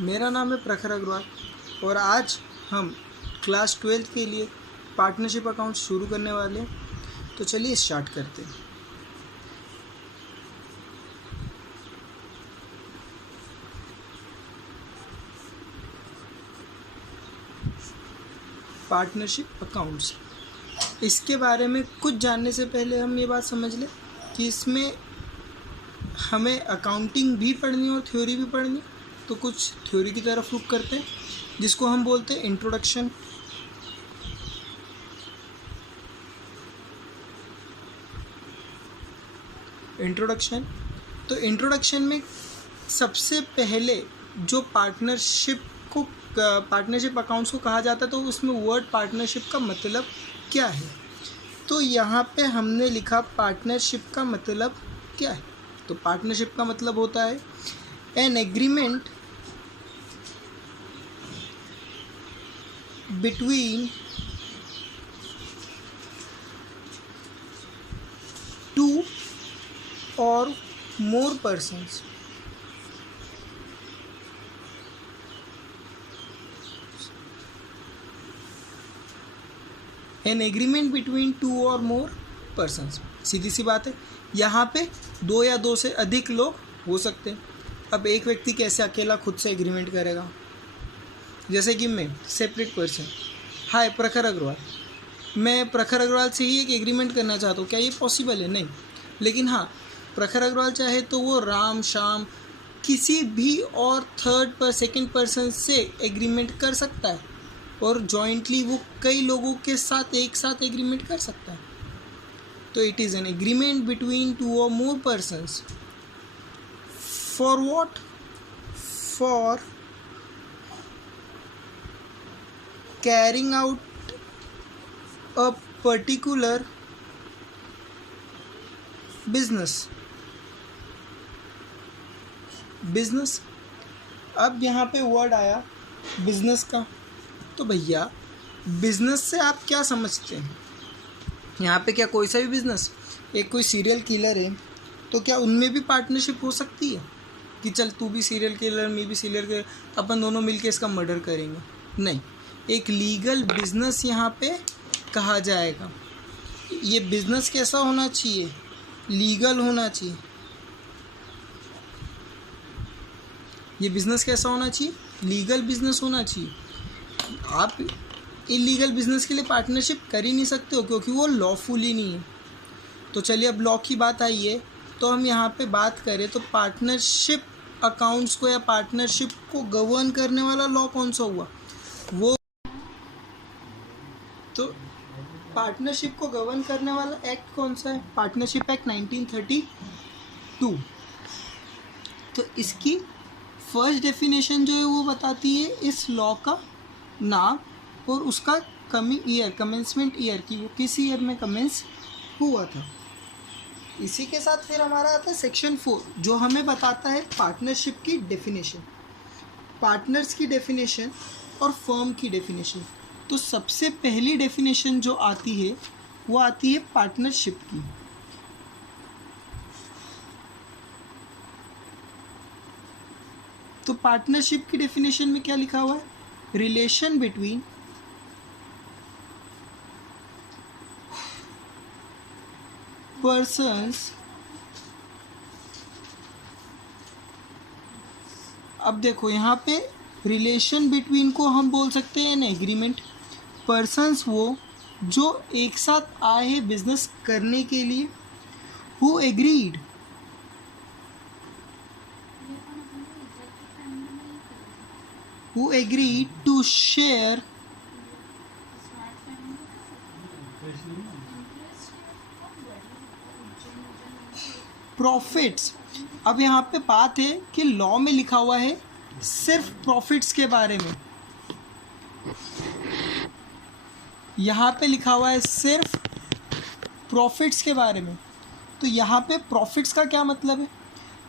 मेरा नाम है प्रखर अग्रवाल और आज हम क्लास 12th के लिए पार्टनरशिप अकाउंट शुरू करने वाले हैं। तो चलिए स्टार्ट करते हैं। पार्टनरशिप अकाउंट्स, इसके बारे में कुछ जानने से पहले हम ये बात समझ लें कि इसमें हमें अकाउंटिंग भी पढ़नी और थ्योरी भी पढ़नी। तो कुछ थ्योरी की तरफ रुख करते हैं, जिसको हम बोलते हैं इंट्रोडक्शन। तो इंट्रोडक्शन में सबसे पहले जो पार्टनरशिप अकाउंट्स को कहा जाता है, तो उसमें वर्ड पार्टनरशिप का मतलब क्या है। तो यहाँ पे हमने लिखा पार्टनरशिप का मतलब क्या है। तो पार्टनरशिप का मतलब होता है an agreement between two or more persons N agreement between two or more persons. सीधी सी बात है, यहाँ पे दो या दो से अधिक लोग हो सकते हैं। अब एक व्यक्ति कैसे अकेला खुद से एग्रीमेंट करेगा। जैसे कि मैं सेपरेट पर्सन, हाय प्रखर अग्रवाल, मैं प्रखर अग्रवाल से ही एक एग्रीमेंट करना चाहता हूँ। क्या ये पॉसिबल है? नहीं। लेकिन हाँ, प्रखर अग्रवाल चाहे तो वो राम श्याम किसी भी और सेकंड पर्सन से एग्रीमेंट कर सकता है और जॉइंटली वो कई लोगों के साथ एक साथ एग्रीमेंट कर सकता है। तो it is an agreement between two or more persons for what? For carrying out a particular business. अब यहाँ पे वर्ड आया बिजनेस का। तो भैया बिजनेस से आप क्या समझते हैं? यहाँ पे क्या कोई सा भी बिजनेस, एक कोई सीरियल किलर है तो क्या उनमें भी पार्टनरशिप हो सकती है कि चल तू भी सीरियल किलर मैं भी सीरियल किलर, अपन दोनों मिलके इसका मर्डर करेंगे? नहीं, एक लीगल बिजनेस यहाँ पे कहा जाएगा। ये बिजनेस कैसा होना चाहिए? लीगल होना चाहिए। ये बिजनेस कैसा होना चाहिए? लीगल बिजनेस होना चाहिए। आप इलीगल बिजनेस के लिए पार्टनरशिप कर ही नहीं सकते हो, क्योंकि वो लॉफुली नहीं है। तो चलिए, अब लॉ की बात आई है तो हम यहाँ पे बात करें तो पार्टनरशिप अकाउंट्स को या पार्टनरशिप को गवर्न करने वाला लॉ कौन सा हुआ? वो तो पार्टनरशिप को गवर्न करने वाला एक्ट कौन सा है? Partnership act 1932। तो इसकी फर्स्ट डेफिनेशन जो है वो बताती है इस लॉ का नाम और उसका कमेंसमेंट ईयर की वो किस ईयर में कमेंस हुआ था। इसी के साथ फिर हमारा आता है सेक्शन 4, जो हमें बताता है पार्टनरशिप की डेफिनेशन, पार्टनर्स की डेफिनेशन और फर्म की डेफिनेशन। तो सबसे पहली डेफिनेशन जो आती है वो आती है पार्टनरशिप की। तो पार्टनरशिप की डेफिनेशन में क्या लिखा हुआ है? Relation between persons. अब देखो यहाँ पे रिलेशन बिटवीन को हम बोल सकते हैं एन एग्रीमेंट। पर्सन्स वो जो एक साथ आए हैं बिजनेस करने के लिए, who agreed to share profits. अब यहाँ पे बात है कि लॉ में लिखा हुआ है सिर्फ प्रॉफिट्स के बारे में। यहाँ पे लिखा हुआ है सिर्फ प्रॉफिट्स के बारे में। तो यहाँ पे प्रॉफिट्स का क्या मतलब है?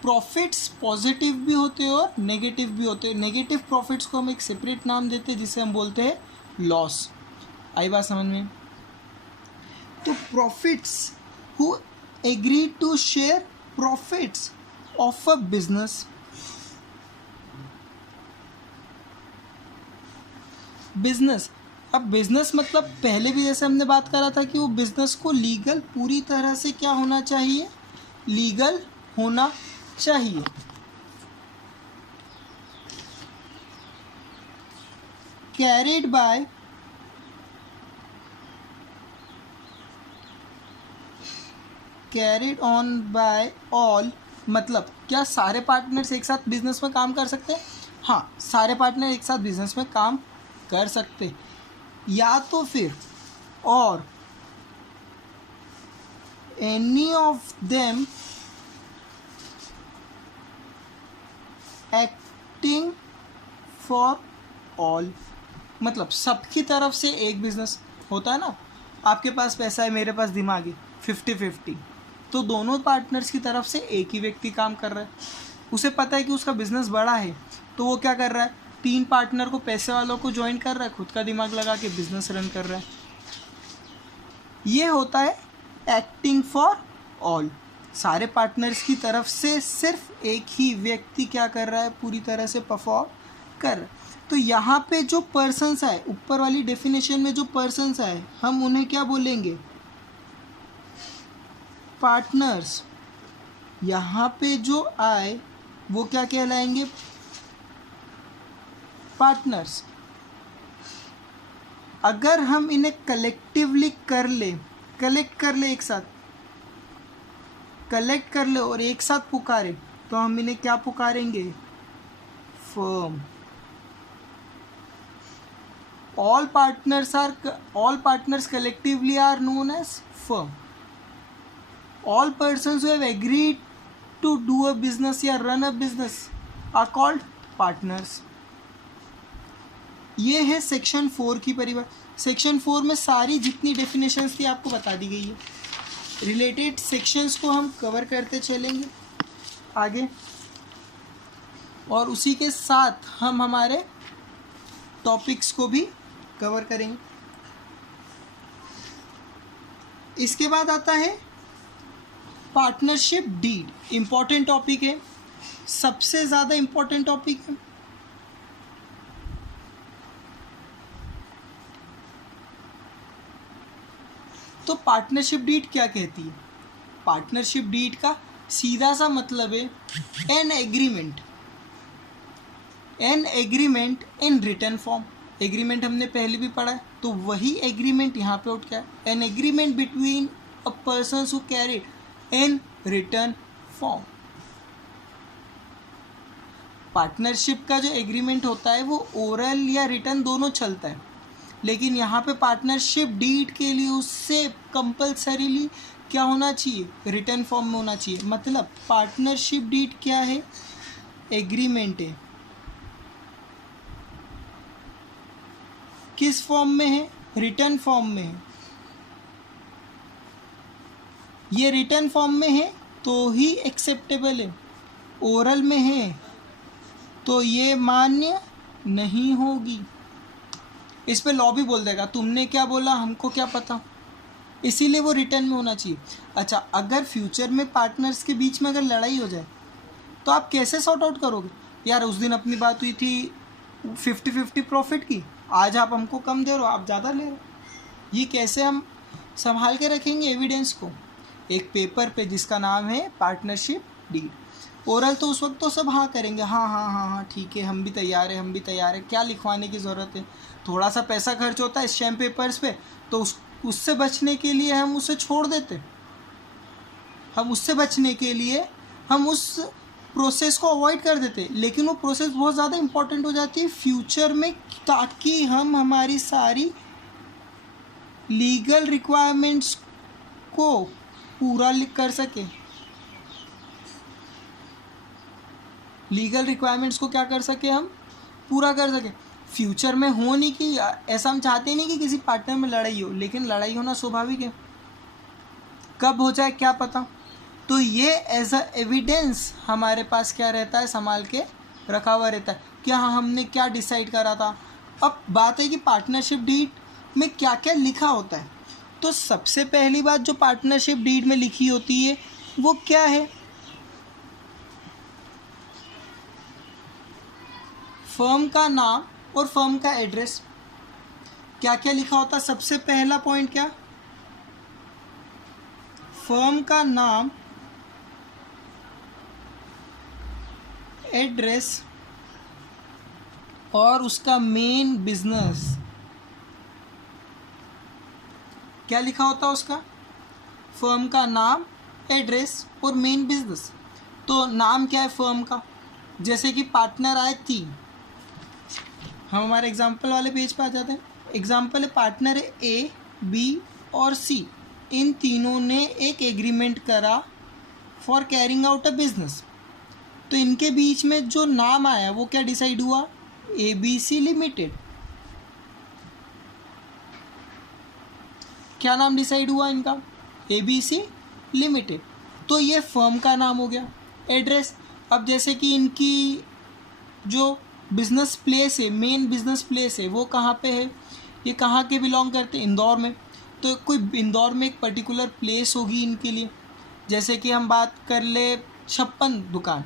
प्रॉफिट्स पॉजिटिव भी होते हैं और नेगेटिव भी होते हैं। नेगेटिव प्रॉफिट्स को हम एक सेपरेट नाम देते हैं जिसे हम बोलते हैं लॉस। आई बात समझ में? तो profits, who agree to share profits of a business business. अब बिजनेस मतलब पहले भी जैसे हमने बात करा था कि वो बिजनेस को लीगल पूरी तरह से क्या होना चाहिए, लीगल होना चाहिए। कैरिड ऑन बाय ऑल, मतलब क्या सारे पार्टनर्स एक साथ बिजनेस में काम कर सकते हैं? हाँ, सारे पार्टनर एक साथ बिजनेस में काम कर सकते हैं। या तो फिर और any of them acting for all, मतलब सबकी तरफ से एक बिजनेस होता है ना, आपके पास पैसा है, मेरे पास दिमाग है, 50-50, तो दोनों पार्टनर्स की तरफ से एक ही व्यक्ति काम कर रहा है। उसे पता है कि उसका बिजनेस बड़ा है, तो वो क्या कर रहा है, 3 पार्टनर को, पैसे वालों को ज्वाइन कर रहा है, खुद का दिमाग लगा के बिजनेस रन कर रहा है। ये होता है एक्टिंग फॉर ऑल, सारे पार्टनर्स की तरफ से सिर्फ एक ही व्यक्ति क्या कर रहा है, पूरी तरह से परफॉर्म कर रहा है। तो यहाँ पे जो पर्सन्स आए, ऊपर वाली डेफिनेशन में जो पर्सन्स आए, हम उन्हें क्या बोलेंगे, पार्टनर्स। यहाँ पे जो आए वो क्या कहलाएंगे, पार्टनर्स। अगर हम इन्हें कलेक्टिवली कर ले, कलेक्ट कर ले, एक साथ कलेक्ट कर ले और एक साथ पुकारे, तो हम इन्हें क्या पुकारेंगे, firm. all partners collectively are known as firm. All persons who have agreed to do a business या run a business are called partners. ये है सेक्शन 4 की परिभाषा। सेक्शन 4 में सारी जितनी डेफिनेशंस थी आपको बता दी गई है। रिलेटेड सेक्शंस को हम कवर करते चलेंगे आगे, और उसी के साथ हम हमारे टॉपिक्स को भी कवर करेंगे। इसके बाद आता है पार्टनरशिप डीड। इम्पॉर्टेंट टॉपिक है, सबसे ज़्यादा इम्पॉर्टेंट टॉपिक है। तो पार्टनरशिप डीड क्या कहती है? पार्टनरशिप डीड का सीधा सा मतलब है an agreement in written form. Agreement हमने पहले भी पढ़ा है, तो वही एग्रीमेंट यहाँ पे उठ गया, an agreement between a person who carried in written form. Partnership का जो एग्रीमेंट होता है वो ओरल या रिटन दोनों चलता है, लेकिन यहाँ पे पार्टनरशिप डीड के लिए उससे कंपल्सरीली क्या होना चाहिए, रिटन फॉर्म में होना चाहिए। मतलब पार्टनरशिप डीड क्या है, एग्रीमेंट है। किस फॉर्म में है, रिटन फॉर्म में है। ये रिटन फॉर्म में है तो ही एक्सेप्टेबल है, ओरल में है तो ये मान्य नहीं होगी। इस पे लॉ भी बोल देगा, तुमने क्या बोला हमको क्या पता, इसीलिए वो रिटर्न में होना चाहिए। अच्छा, अगर फ्यूचर में पार्टनर्स के बीच में अगर लड़ाई हो जाए तो आप कैसे सॉर्ट आउट करोगे? यार उस दिन अपनी बात हुई थी 50-50 प्रॉफिट की, आज आप हमको कम दे रहे हो, आप ज़्यादा ले रहे हो, ये कैसे हम संभाल के रखेंगे एविडेंस को एक पेपर पे जिसका नाम है पार्टनरशिप डीड। ओरल तो उस वक्त तो सब हाँ करेंगे, हाँ हाँ हाँ हाँ ठीक है, हम भी तैयार है, क्या लिखवाने की ज़रूरत है। थोड़ा सा पैसा खर्च होता है स्टैम्प पेपर्स पे, तो उससे बचने के लिए हम उसे छोड़ देते, हम उससे बचने के लिए हम उस प्रोसेस को अवॉइड कर देते, लेकिन वो प्रोसेस बहुत ज़्यादा इम्पॉर्टेंट हो जाती है फ्यूचर में, ताकि हम हमारी सारी लीगल रिक्वायरमेंट्स को पूरा कर सकें। लीगल रिक्वायरमेंट्स को क्या कर सके, हम पूरा कर सकें। फ्यूचर में हो नहीं कि ऐसा हम चाहते नहीं कि किसी पार्टनर में लड़ाई हो, लेकिन लड़ाई होना स्वाभाविक है, कब हो जाए क्या पता। तो ये एज अ एविडेंस हमारे पास क्या रहता है, संभाल के रखा हुआ रहता है कि हाँ हमने क्या डिसाइड करा था। अब बात है कि पार्टनरशिप डीड में क्या क्या लिखा होता है। तो सबसे पहली बात जो पार्टनरशिप डीड में लिखी होती है वो क्या है, फर्म का नाम और फर्म का एड्रेस। क्या क्या लिखा होता है? सबसे पहला पॉइंट क्या? फर्म का नाम, एड्रेस और उसका मेन बिजनेस। क्या लिखा होता है उसका? फर्म का नाम, एड्रेस और मेन बिजनेस। तो नाम क्या है फर्म का? जैसे कि पार्टनर आए 3, हम हमारे एग्जाम्पल वाले पेज पे आ जाते हैं। एग्जाम्पल है, पार्टनर है ए, बी और सी। इन तीनों ने एक एग्रीमेंट करा for carrying out a business. तो इनके बीच में जो नाम आया वो क्या डिसाइड हुआ? ABC limited. क्या नाम डिसाइड हुआ इनका? ABC limited. तो ये फर्म का नाम हो गया। एड्रेस, अब जैसे कि इनकी जो बिजनेस प्लेस है, मेन बिजनेस प्लेस है, वो कहाँ पे है? ये कहाँ के बिलोंग करते हैं? इंदौर में। तो कोई इंदौर में एक पर्टिकुलर प्लेस होगी इनके लिए। जैसे कि हम बात कर ले 56 दुकान,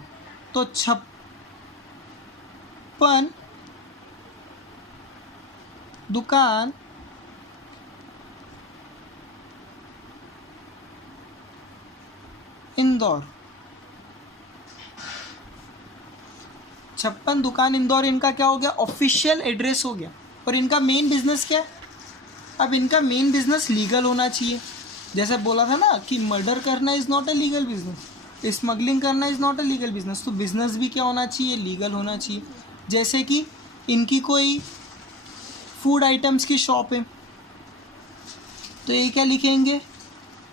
तो 56 दुकान इंदौर। 56 दुकान इंदौर इनका क्या हो गया? ऑफिशियल एड्रेस हो गया। और इनका मेन बिजनेस क्या है? अब इनका मेन बिजनेस लीगल होना चाहिए। जैसे बोला था ना कि मर्डर करना is not a legal business, smuggling करना is not a legal business. तो बिजनेस भी क्या होना चाहिए? लीगल होना चाहिए। जैसे कि इनकी कोई फूड आइटम्स की शॉप है, तो ये क्या लिखेंगे?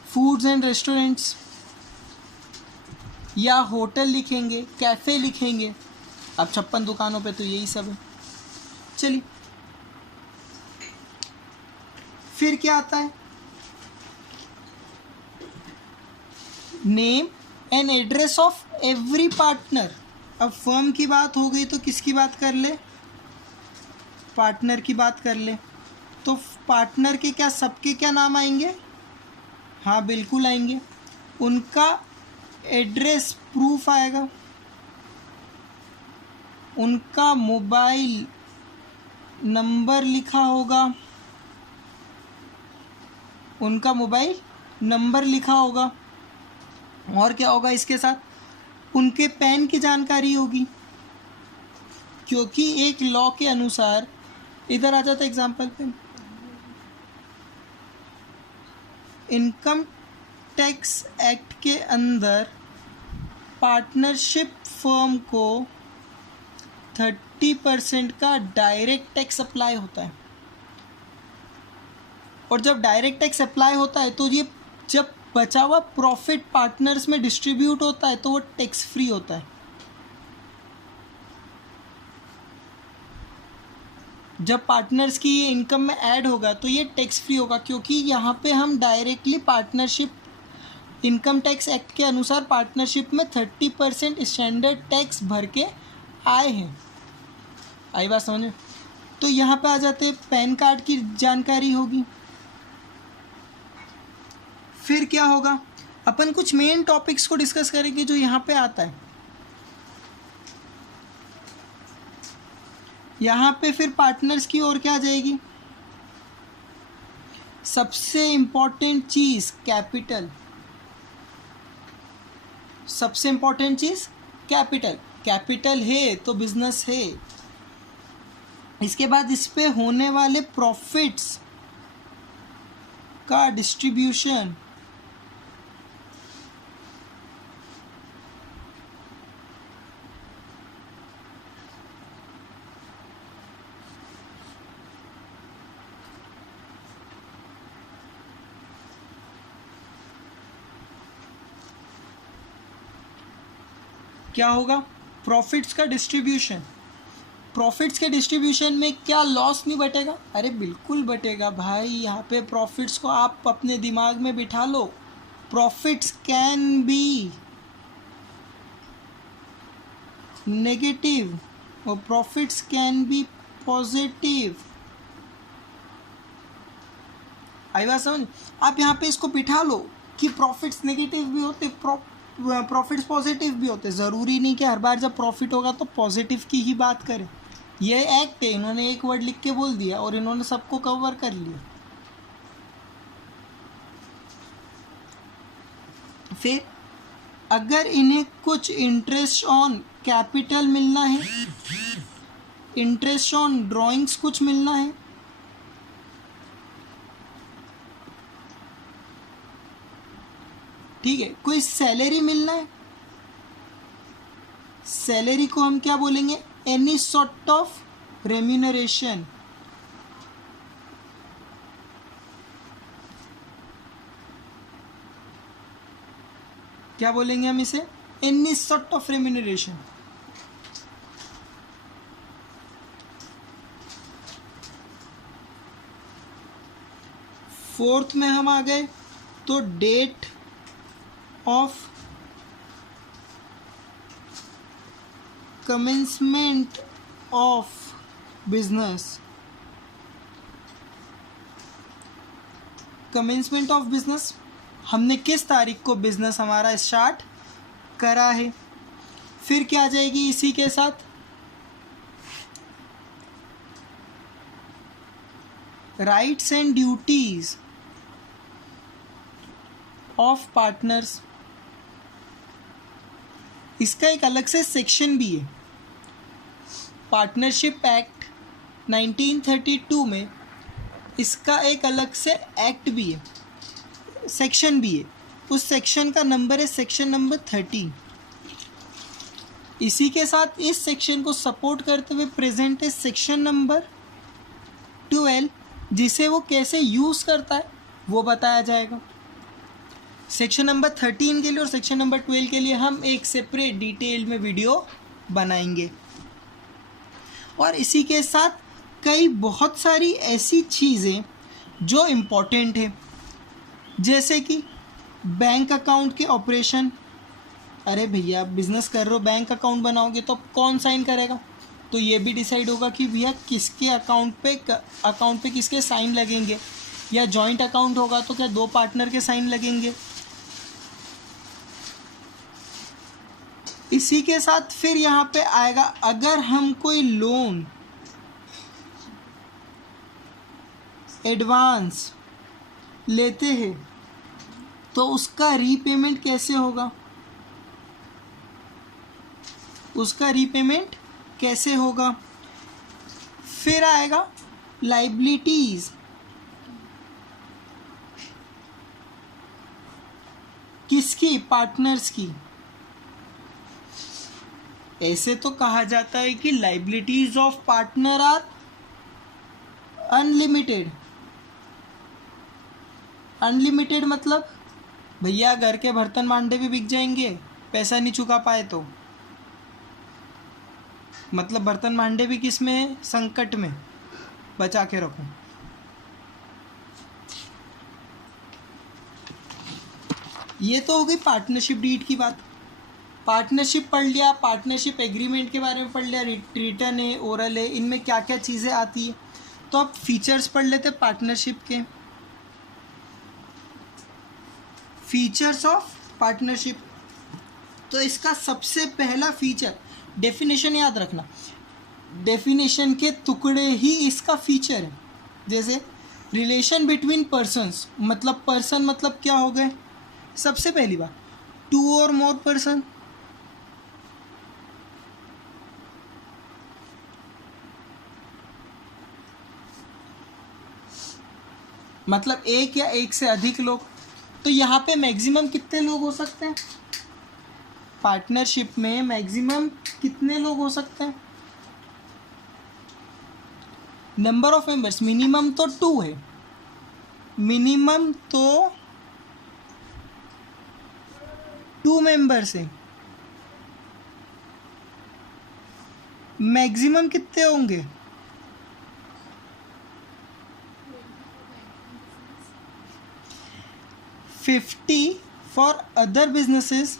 फूड्स एंड रेस्टोरेंट्स, या होटल लिखेंगे, कैफ़े लिखेंगे। अब 56 दुकानों पे तो यही सब है। चलिए, फिर क्या आता है? Name and address of every partner. अब फर्म की बात हो गई तो किसकी बात कर ले? पार्टनर की बात कर ले। तो पार्टनर के क्या सबके क्या नाम आएंगे? हाँ बिल्कुल आएंगे। उनका एड्रेस प्रूफ आएगा, उनका मोबाइल नंबर लिखा होगा, उनका मोबाइल नंबर लिखा होगा। और क्या होगा इसके साथ? उनके पैन की जानकारी होगी, क्योंकि एक लॉ के अनुसार, इधर आ जाता एग्जाम्पल पे, इनकम टैक्स एक्ट के अंदर पार्टनरशिप फर्म को 30% का डायरेक्ट टैक्स अप्लाई होता है। और जब डायरेक्ट टैक्स अप्लाई होता है तो ये जब बचा हुआ प्रॉफिट पार्टनर्स में डिस्ट्रीब्यूट होता है तो वो टैक्स फ्री होता है। जब पार्टनर्स की ये इनकम में ऐड होगा तो ये टैक्स फ्री होगा, क्योंकि यहाँ पे हम directly partnership, income tax act के अनुसार पार्टनरशिप में 30% स्टैंडर्ड टैक्स भर के आए हैं। आई बात समझ में? तो यहाँ पे आ जाते हैं, पैन कार्ड की जानकारी होगी। फिर क्या होगा? अपन कुछ मेन टॉपिक्स को डिस्कस करेंगे जो यहाँ पे आता है। यहाँ पे फिर पार्टनर्स की ओर क्या आ जाएगी? सबसे इम्पोर्टेंट चीज़ कैपिटल। सबसे इम्पोर्टेंट चीज़ कैपिटल। कैपिटल है तो बिजनेस है। इसके बाद इस पे होने वाले प्रॉफिट्स का डिस्ट्रीब्यूशन। क्या होगा? प्रॉफिट्स का डिस्ट्रीब्यूशन। प्रॉफिट्स के डिस्ट्रीब्यूशन में क्या लॉस नहीं बटेगा? अरे बिल्कुल बटेगा भाई। यहाँ पे प्रॉफिट्स को आप अपने दिमाग में बिठा लो। प्रॉफिट्स कैन बी नेगेटिव और प्रॉफिट्स कैन बी पॉजिटिव। आई बात समझ? आप यहाँ पे इसको बिठा लो कि प्रॉफिट्स नेगेटिव भी होते, प्रॉफिट्स पॉजिटिव भी होते। ज़रूरी नहीं कि हर बार जब प्रॉफिट होगा तो पॉजिटिव की ही बात करें। ये एक्ट है, इन्होंने एक वर्ड लिख के बोल दिया और इन्होंने सबको कवर कर लिया। फिर अगर इन्हें कुछ इंटरेस्ट ऑन कैपिटल मिलना है, इंटरेस्ट ऑन ड्राइंग्स कुछ मिलना है, ठीक है, कोई सैलरी मिलना है, सैलरी को हम क्या बोलेंगे, एनी सॉर्ट ऑफ रेम्यूनरेशन। क्या बोलेंगे हम इसे, any sort of remuneration. Fourth में हम आ गए तो date of commencement of business. Commencement of business, हमने किस तारीख को बिजनेस हमारा स्टार्ट करा है। फिर क्या आ जाएगी इसी के साथ, rights and duties of partners. इसका एक अलग से सेक्शन भी है, पार्टनरशिप एक्ट 1932 में इसका एक अलग से एक्ट भी है, सेक्शन भी है। उस सेक्शन का नंबर है सेक्शन नंबर 13। इसी के साथ इस सेक्शन को सपोर्ट करते हुए प्रेजेंट है सेक्शन नंबर 12, जिसे वो कैसे यूज़ करता है वो बताया जाएगा। सेक्शन नंबर 13 के लिए और सेक्शन नंबर 12 के लिए हम एक सेपरेट डिटेल में वीडियो बनाएंगे। और इसी के साथ कई बहुत सारी ऐसी चीज़ें जो इम्पोर्टेंट है, जैसे कि बैंक अकाउंट के ऑपरेशन। अरे भैया बिजनेस कर रहे हो, बैंक अकाउंट बनाओगे तो कौन साइन करेगा, तो ये भी डिसाइड होगा कि भैया किसके अकाउंट पे किसके साइन लगेंगे, या जॉइंट अकाउंट होगा तो क्या 2 पार्टनर के साइन लगेंगे। इसी के साथ फिर यहाँ पे आएगा, अगर हम कोई लोन एडवांस लेते हैं तो उसका रीपेमेंट कैसे होगा, उसका रीपेमेंट कैसे होगा। फिर आएगा लाइबिलिटीज, किसकी, पार्टनर्स की। ऐसे तो कहा जाता है कि liabilities of partner are unlimited. Unlimited मतलब भैया घर के बर्तन भांडे भी बिक जाएंगे पैसा नहीं चुका पाए तो, मतलब बर्तन भांडे भी किस में है, संकट में, बचा के रखो। ये तो हो गई पार्टनरशिप डीड की बात। पार्टनरशिप पढ़ लिया, पार्टनरशिप एग्रीमेंट के बारे में पढ़ लिया, रिटर्न है, ओरल है, इनमें क्या क्या चीज़ें आती है। तो अब फीचर्स पढ़ लेते पार्टनरशिप के। फीचर्स ऑफ पार्टनरशिप, तो इसका सबसे पहला फीचर, डेफिनेशन याद रखना, डेफिनेशन के टुकड़े ही इसका फीचर है। जैसे रिलेशन बिटवीन पर्सन्स, मतलब पर्सन मतलब क्या हो गए, सबसे पहली बात 2 और मोर पर्सन। मतलब एक या एक से अधिक लोग। तो यहाँ पे मैक्सिमम कितने लोग हो सकते हैं, पार्टनरशिप में मैक्सिमम कितने लोग हो सकते हैं। नंबर ऑफ मेंबर्स मिनिमम तो 2 है, मिनिमम तो 2 मेंबर्स हैं। मैक्सिमम कितने होंगे, 50 for other businesses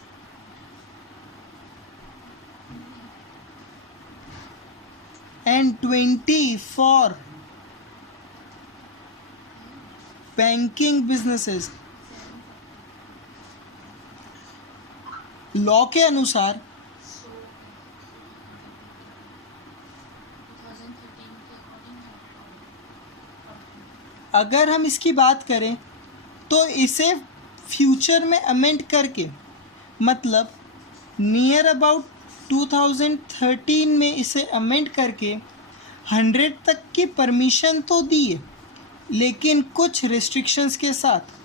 and 20 for banking businesses। Law के अनुसार अगर हम इसकी बात करें तो इसे फ्यूचर में अमेंड करके, मतलब नियर अबाउट 2013 में इसे अमेंड करके 100 तक की परमिशन तो दी है, लेकिन कुछ रिस्ट्रिक्शंस के साथ।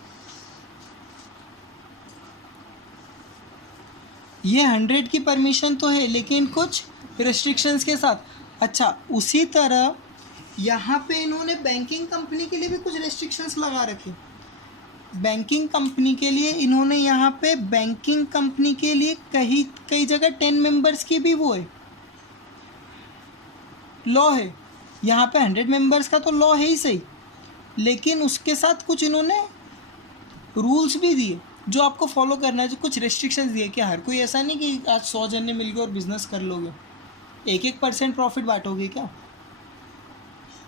ये 100 की परमिशन तो है लेकिन कुछ रिस्ट्रिक्शंस के साथ। अच्छा, उसी तरह यहाँ पे इन्होंने बैंकिंग कंपनी के लिए भी कुछ रिस्ट्रिक्शंस लगा रखे। बैंकिंग कंपनी के लिए इन्होंने यहाँ पे बैंकिंग कंपनी के लिए कई जगह 10 मेंबर्स की भी वो है, लॉ है। यहाँ पे 100 मेंबर्स का तो लॉ है ही सही, लेकिन उसके साथ कुछ इन्होंने रूल्स भी दिए जो आपको फॉलो करना है, जो कुछ रेस्ट्रिक्शंस दिए कि हर कोई ऐसा नहीं कि आज 100 जने मिल गए और बिजनेस कर लोगे, 1% प्रॉफिट बांटोगे क्या।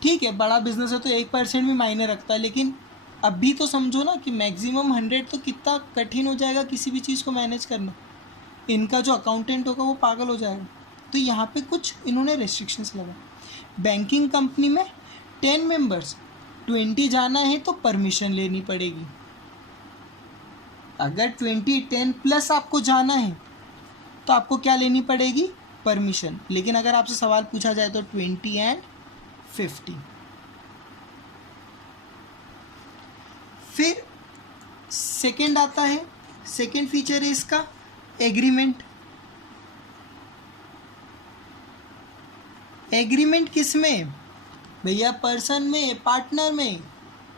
ठीक है, बड़ा बिजनेस है तो 1% भी मायने रखता है, लेकिन अभी तो समझो ना कि मैक्सिमम 100 तो कितना कठिन हो जाएगा किसी भी चीज़ को मैनेज करना। इनका जो अकाउंटेंट होगा वो पागल हो जाएगा। तो यहाँ पे कुछ इन्होंने रेस्ट्रिक्शंस लगा। बैंकिंग कंपनी में 10 मेंबर्स, 20 जाना है तो परमिशन लेनी पड़ेगी। अगर 10 प्लस आपको जाना है तो आपको क्या लेनी पड़ेगी, परमिशन। लेकिन अगर आपसे सवाल पूछा जाए तो 20 एंड 50। फिर सेकंड आता है, सेकंड फीचर है इसका एग्रीमेंट। एग्रीमेंट किस में भैया, पर्सन में, पार्टनर में,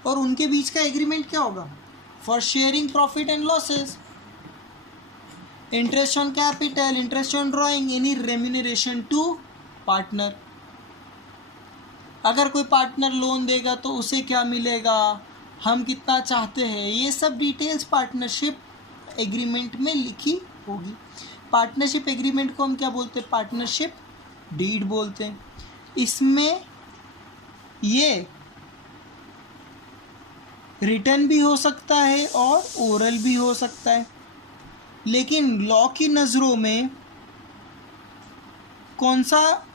और उनके बीच का एग्रीमेंट क्या होगा, for sharing profit and losses, interest on capital, interest on drawing, any remuneration to partner. अगर कोई पार्टनर लोन देगा तो उसे क्या मिलेगा, हम कितना चाहते हैं, ये सब डिटेल्स पार्टनरशिप एग्रीमेंट में लिखी होगी। पार्टनरशिप एग्रीमेंट को हम क्या बोलते हैं, पार्टनरशिप डीड बोलते हैं। इसमें ये रिटन भी हो सकता है और ओरल भी हो सकता है, लेकिन लॉ की नज़रों में कौन सा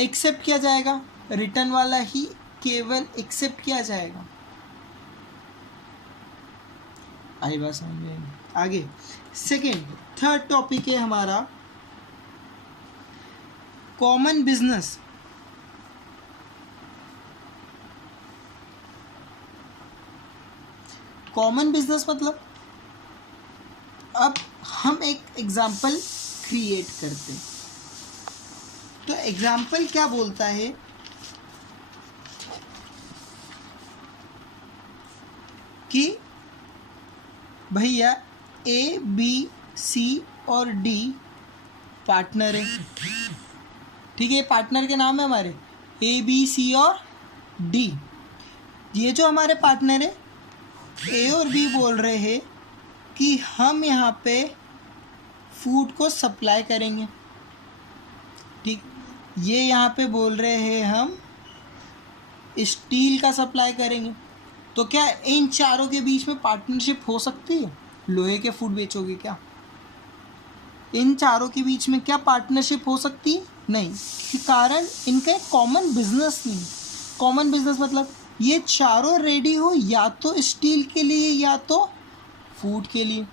एक्सेप्ट किया जाएगा, रिटन वाला ही केवल एक्सेप्ट किया जाएगा। आई बात समझ में। आगे थर्ड टॉपिक है हमारा कॉमन बिजनेस। कॉमन बिजनेस मतलब, अब हम एक एग्जाम्पल क्रिएट करते हैं। तो एग्जाम्पल क्या बोलता है कि भैया A, B, C और D पार्टनर है। ठीक है, पार्टनर के नाम है हमारे A, B, C और D। ये जो हमारे पार्टनर है A और B बोल रहे हैं कि हम यहाँ पे फूड को सप्लाई करेंगे। ठीक, ये यहाँ पे बोल रहे हैं हम स्टील का सप्लाई करेंगे। तो क्या इन चारों के बीच में पार्टनरशिप हो सकती है, लोहे के फूड बेचोगे क्या, इन चारों के बीच में क्या पार्टनरशिप हो सकती है, नहीं, कारण इनका एक कॉमन बिजनेस नहीं। कॉमन बिजनेस मतलब ये चारों रेडी हो या तो स्टील के लिए या तो फूड के लिए,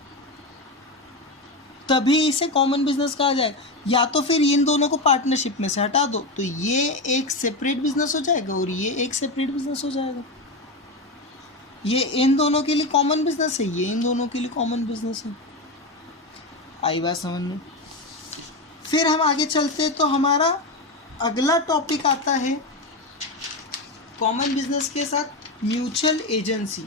तभी इसे कॉमन बिजनेस कहा जाए। या तो फिर इन दोनों को पार्टनरशिप में से हटा दो तो ये एक सेपरेट बिजनेस हो जाएगा और ये एक सेपरेट बिजनेस हो जाएगा। ये इन दोनों के लिए कॉमन बिजनेस है, ये इन दोनों के लिए कॉमन बिजनेस है। आई बात समझ में। फिर हम आगे चलते तो हमारा अगला टॉपिक आता है कॉमन बिजनेस के साथ म्यूचुअल एजेंसी।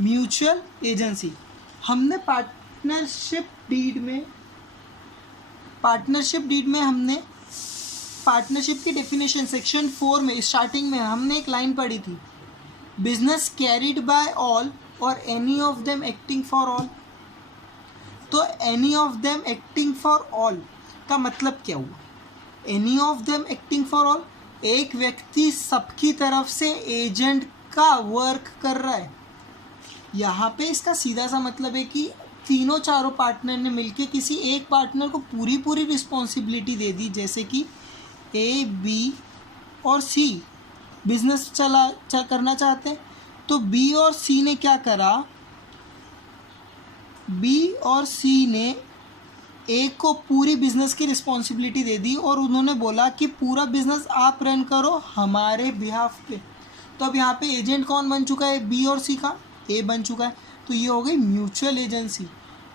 म्यूचुअल एजेंसी हमने पार्टनरशिप डीड में हमने पार्टनरशिप की डेफिनेशन सेक्शन 4 में स्टार्टिंग में हमने एक लाइन पढ़ी थी, business carried by all or any of them acting for all. तो any of them acting for all का मतलब क्या हुआ, any of them acting for all, एक व्यक्ति सबकी तरफ से एजेंट का वर्क कर रहा है। यहाँ पे इसका सीधा सा मतलब है कि तीनों चारों पार्टनर ने मिलके किसी एक पार्टनर को पूरी रिस्पॉन्सिबिलिटी दे दी, जैसे कि ए, बी और सी बिजनेस करना चाहते हैं, तो बी और सी ने क्या करा, बी और सी ने ए को पूरी बिजनेस की रिस्पॉन्सिबिलिटी दे दी और उन्होंने बोला कि पूरा बिजनेस आप रन करो हमारे बिहाफ पे। तो अब यहाँ पे एजेंट कौन बन चुका है, बी और सी का, ए बन चुका है। तो ये हो गई mutual agency,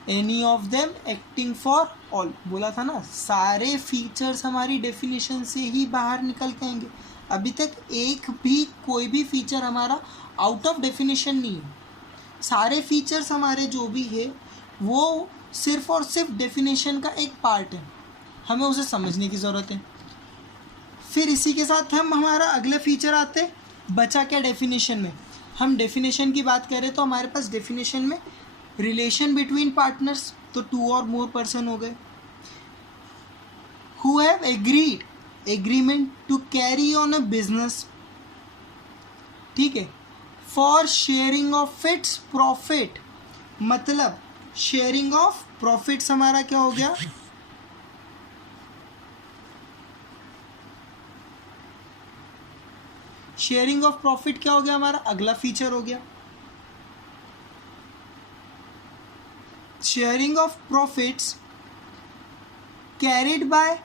any of them acting for all. बोला था ना, सारे फीचर्स हमारी डेफिनेशन से ही बाहर निकल के आएंगे। अभी तक एक भी कोई भी फीचर हमारा आउट ऑफ डेफिनेशन नहीं है। सारे फीचर्स हमारे जो भी है वो सिर्फ और सिर्फ डेफिनेशन का एक पार्ट है, हमें उसे समझने की ज़रूरत है। फिर इसी के साथ हम हमारा अगले फीचर आते, बचा क्या डेफिनेशन में। हम डेफिनेशन की बात करें तो हमारे पास डेफिनेशन में रिलेशन बिटवीन पार्टनर्स, तो 2 और मोर पर्सन हो गए, who have agreed agreement to carry on a business, ठीक है, for sharing of its profit. मतलब शेयरिंग ऑफ प्रॉफिट्स हमारा क्या हो गया, शेयरिंग ऑफ प्रॉफिट क्या हो गया, हमारा अगला फीचर हो गया। Sharing of profits carried by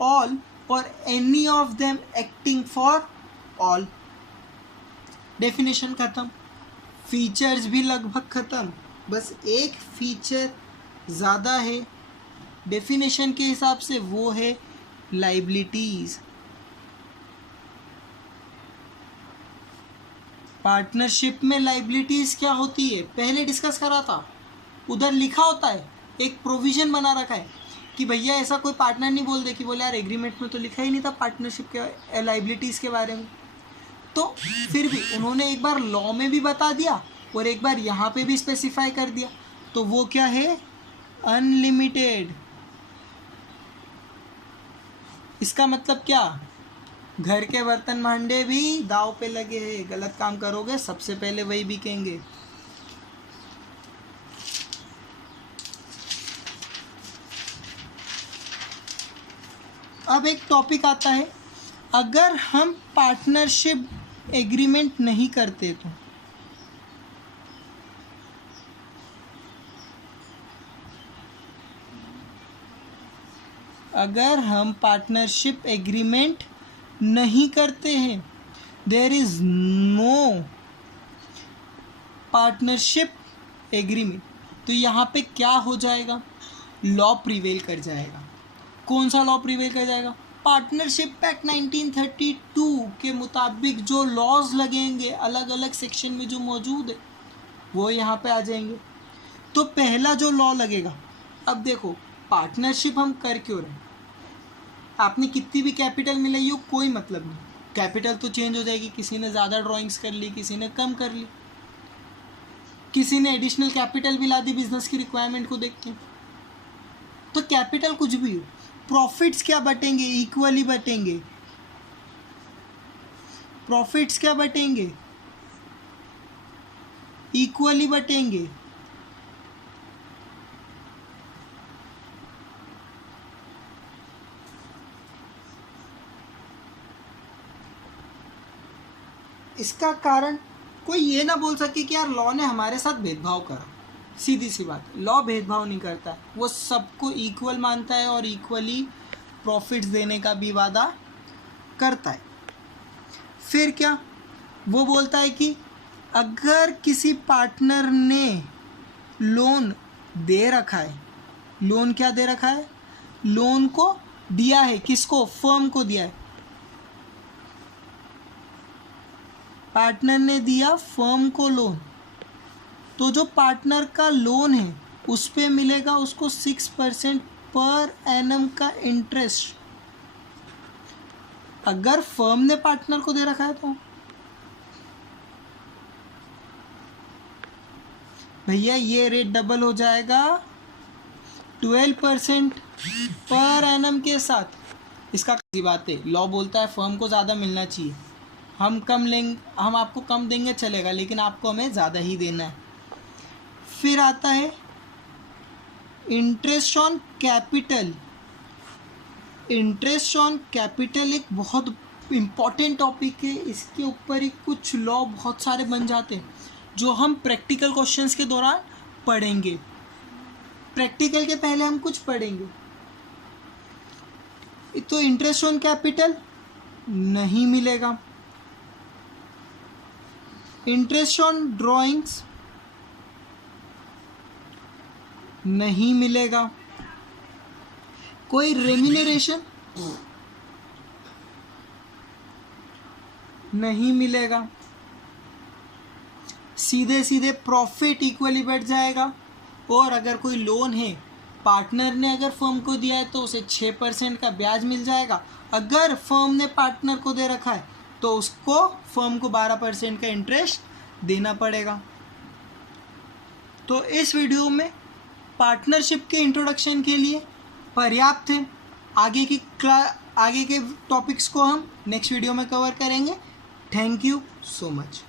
all or any of them acting for all. Definition खत्म, फीचर्स भी लगभग खत्म, बस एक फीचर ज़्यादा है डेफिनेशन के हिसाब से, वो है लाइबिलिटीज़। पार्टनरशिप में लाइबिलिटीज़ क्या होती है पहले डिस्कस करा था, उधर लिखा होता है, एक प्रोविज़न बना रखा है कि भैया ऐसा कोई पार्टनर नहीं बोल दे कि बोले यार एग्रीमेंट में तो लिखा ही नहीं था पार्टनरशिप के लाइबिलिटीज़ के बारे में। तो फिर भी उन्होंने एक बार लॉ में भी बता दिया और एक बार यहाँ पे भी स्पेसिफाई कर दिया, तो वो क्या है, अनलिमिटेड। इसका मतलब क्या, घर के बर्तन भांडे भी दाव पे लगे हैं, गलत काम करोगे सबसे पहले वही बिकेंगे। अब एक टॉपिक आता है, अगर हम पार्टनरशिप एग्रीमेंट नहीं करते तो, अगर हम पार्टनरशिप एग्रीमेंट नहीं करते हैं, there is no partnership agreement, तो यहाँ पे क्या हो जाएगा, लॉ प्रिवेल कर जाएगा। कौन सा लॉ प्रिवेल कर जाएगा, पार्टनरशिप एक्ट 1932 के मुताबिक जो लॉज लगेंगे अलग अलग सेक्शन में जो मौजूद है वो यहाँ पे आ जाएंगे। तो पहला जो लॉ लगेगा, अब देखो पार्टनरशिप हम कर क्यों रहे, आपने कितनी भी कैपिटल मिलाई हो कोई मतलब नहीं, कैपिटल तो चेंज हो जाएगी, किसी ने ज़्यादा ड्राइंग्स कर ली, किसी ने कम कर ली, किसी ने एडिशनल कैपिटल भी ला दी बिजनेस की रिक्वायरमेंट को देख के। तो कैपिटल कुछ भी हो, प्रॉफिट्स क्या बटेंगे, इक्वली बटेंगे। प्रॉफिट्स क्या बटेंगे, इक्वली बटेंगे। इसका कारण कोई ये ना बोल सके कि यार लॉ ने हमारे साथ भेदभाव करा, सीधी सी बात, लॉ भेदभाव नहीं करता, वो सबको इक्वल मानता है और इक्वली प्रॉफिट्स देने का भी वादा करता है। फिर क्या, वो बोलता है कि अगर किसी पार्टनर ने लोन दे रखा है, लोन क्या दे रखा है, लोन को दिया है, किसको, फर्म को दिया है, पार्टनर ने दिया फर्म को लोन, तो जो पार्टनर का लोन है उस पे मिलेगा उसको 6% पर एनम का इंटरेस्ट। अगर फर्म ने पार्टनर को दे रखा है तो भैया ये रेट डबल हो जाएगा 12% पर एनम के साथ। इसका कैसी बात है, लॉ बोलता है फर्म को ज़्यादा मिलना चाहिए, हम कम लेंगे, हम आपको कम देंगे चलेगा, लेकिन आपको हमें ज़्यादा ही देना है। फिर आता है interest on capital. Interest on capital एक बहुत इम्पॉर्टेंट टॉपिक है, इसके ऊपर ही कुछ लॉ बहुत सारे बन जाते हैं जो हम प्रैक्टिकल क्वेश्चंस के दौरान पढ़ेंगे। प्रैक्टिकल के पहले हम कुछ पढ़ेंगे। तो इंटरेस्ट ऑन कैपिटल नहीं मिलेगा, इंटरेस्ट ऑन ड्राइंग्स नहीं मिलेगा, कोई रेम्यूनरेशन नहीं मिलेगा, सीधे सीधे प्रॉफिट इक्वली बैठ जाएगा। और अगर कोई लोन है, पार्टनर ने अगर फर्म को दिया है तो उसे 6% का ब्याज मिल जाएगा। अगर फर्म ने पार्टनर को दे रखा है तो उसको फर्म को 12% का इंटरेस्ट देना पड़ेगा। तो इस वीडियो में पार्टनरशिप के इंट्रोडक्शन के लिए पर्याप्त है। आगे के टॉपिक्स को हम नेक्स्ट वीडियो में कवर करेंगे। Thank you so much.